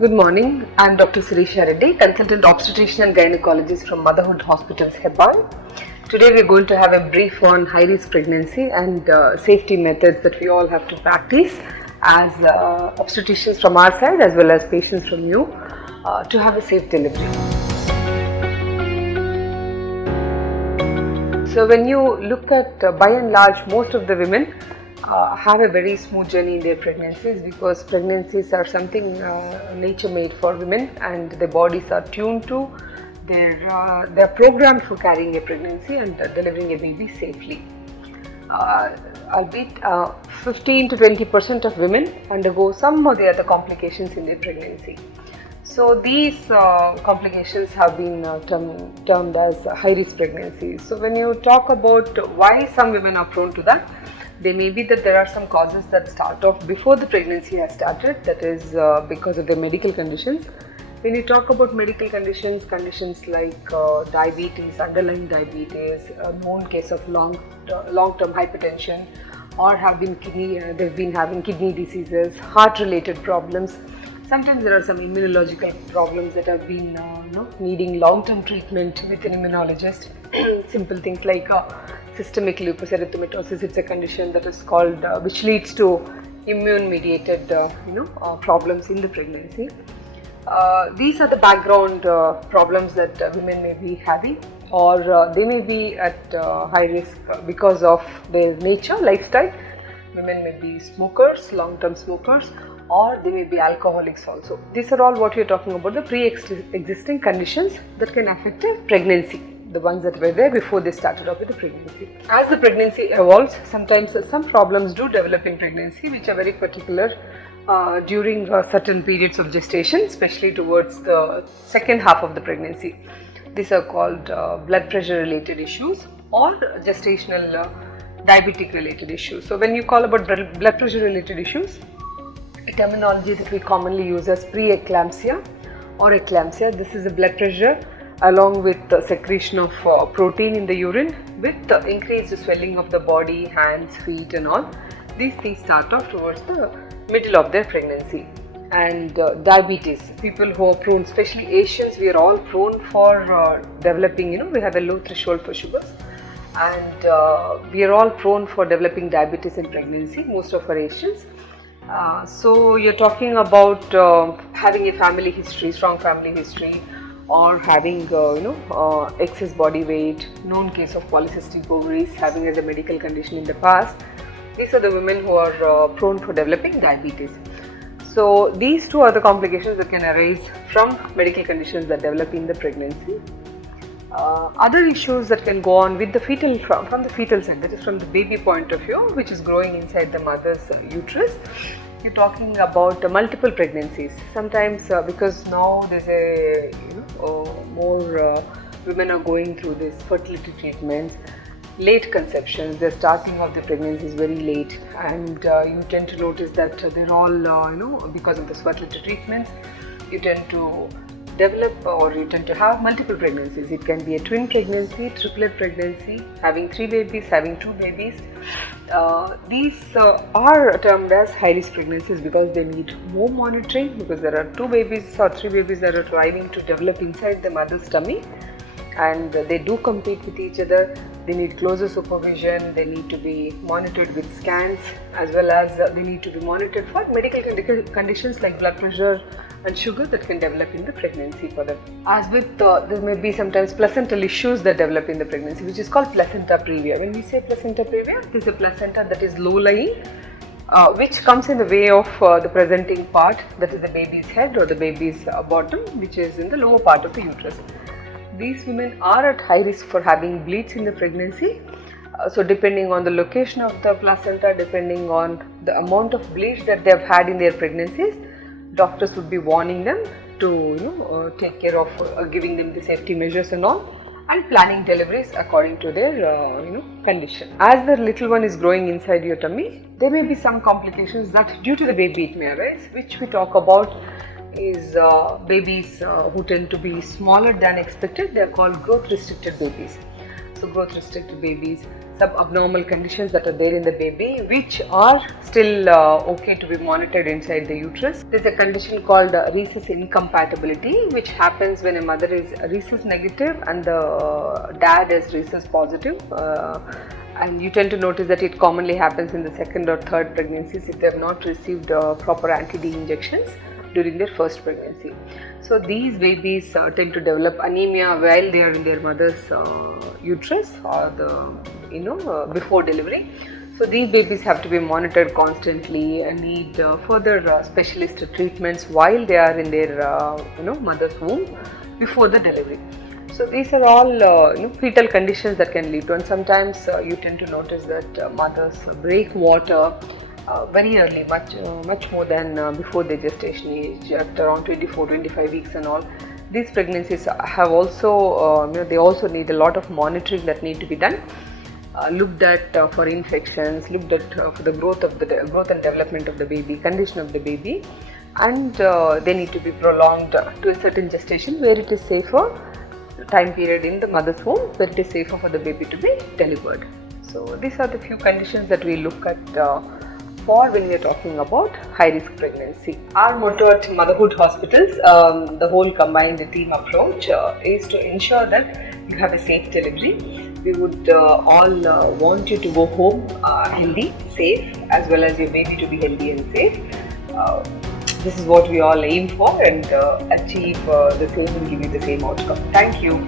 Good morning. I am Dr. Sirisha Reddy, consultant obstetrician and gynecologist from Motherhood Hospitals, Hebban. Today we are going to have a brief on high-risk pregnancy and safety methods that we all have to practice as obstetricians from our side as well as patients from you to have a safe delivery. So when you look at by and large most of the women have a very smooth journey in their pregnancies, because pregnancies are something nature made for women and their bodies are tuned to, they're programmed for carrying a pregnancy and delivering a baby safely. Albeit 15 to 20% of women undergo some or the other complications in their pregnancy. So these complications have been termed as high-risk pregnancies. So when you talk about why some women are prone to that, they may be that there are some causes that start off before the pregnancy has started, that is because of their medical conditions. When you talk about medical conditions like diabetes, underlying diabetes, a known case of long-term hypertension, or they've been having kidney diseases, heart-related problems. Sometimes there are some immunological problems that have been needing long-term treatment with an immunologist. Simple things like systemic lupus erythematosus. It's a condition that is called, which leads to immune-mediated, problems in the pregnancy. These are the background problems that women may be having, or they may be at high risk because of their nature, lifestyle. Women may be smokers, long-term smokers, or they may be alcoholics also. These are all what we are talking about, the pre-existing conditions that can affect a pregnancy, the ones that were there before they started off with the pregnancy. As the pregnancy evolves, sometimes some problems do develop in pregnancy which are very particular during certain periods of gestation, especially towards the second half of the pregnancy. These are called blood pressure related issues or gestational diabetic related issues. So when you call about blood pressure related issues, a terminology that we commonly use as preeclampsia or eclampsia. This is the blood pressure along with the secretion of protein in the urine with the increased swelling of the body, hands, feet and all. These things start off towards the middle of their pregnancy. And diabetes, people who are prone, especially Asians, we are all prone for developing, we have a low threshold for sugars, and we are all prone for developing diabetes in pregnancy, most of our Asians. So you're talking about having a family history, strong family history, or having excess body weight, known case of polycystic ovaries, having as a medical condition in the past. These are the women who are prone for developing diabetes. So these two are the complications that can arise from medical conditions that develop in the pregnancy. Other issues that can go on with the fetal, from the fetal side, that is from the baby point of view, which is growing inside the mother's uterus. You're talking about multiple pregnancies. Sometimes because now there's a more women are going through this fertility treatments, late conceptions, the starting of the pregnancy is very late, and you tend to notice that they're all because of the fertility treatments, you tend to develop or you tend to have multiple pregnancies. It can be a twin pregnancy, triplet pregnancy, having 3 babies, having 2 babies. These are termed as high-risk pregnancies because they need more monitoring, because there are 2 babies or 3 babies that are trying to develop inside the mother's tummy, and they do compete with each other. They need closer supervision, they need to be monitored with scans, as well as they need to be monitored for medical conditions like blood pressure and sugar that can develop in the pregnancy for them. As with there may be sometimes placental issues that develop in the pregnancy, which is called placenta previa. When we say placenta previa, this is a placenta that is low-lying, which comes in the way of the presenting part, that is the baby's head or the baby's bottom, which is in the lower part of the uterus. These women are at high risk for having bleeds in the pregnancy. So depending on the location of the placenta, depending on the amount of bleeds that they have had in their pregnancies, doctors would be warning them to take care of giving them the safety measures and all, and planning deliveries according to their condition. As the little one is growing inside your tummy, there may be some complications that due to the baby it may arise, which we talk about is babies who tend to be smaller than expected. They are called growth restricted babies. so growth restricted babies, some abnormal conditions that are there in the baby which are still okay to be monitored inside the uterus. There's a condition called rhesus incompatibility, which happens when a mother is rhesus negative and the dad is rhesus positive. And you tend to notice that it commonly happens in the second or third pregnancies if they have not received proper anti-D injections during their first pregnancy. So these babies tend to develop anemia while they are in their mother's uterus or before delivery. So these babies have to be monitored constantly and need further specialist treatments while they are in their mother's womb before the delivery. So these are all fetal conditions that can lead to, and sometimes you tend to notice that mothers break water very early, much more than before their gestation age, at around 24-25 weeks and all. These pregnancies have also, they also need a lot of monitoring that need to be done. Looked at for infections, looked at for the growth and development of the baby, condition of the baby, and they need to be prolonged to a certain gestation where it is safer time period in the mother's womb, where it is safer for the baby to be delivered. So these are the few conditions that we look at for when we are talking about high risk pregnancy. Our motto at Motherhood Hospitals, the whole combined team approach is to ensure that you have a safe delivery. We would all want you to go home healthy, safe, as well as your baby to be healthy and safe. This is what we all aim for, and achieve the same and give you the same outcome. Thank you.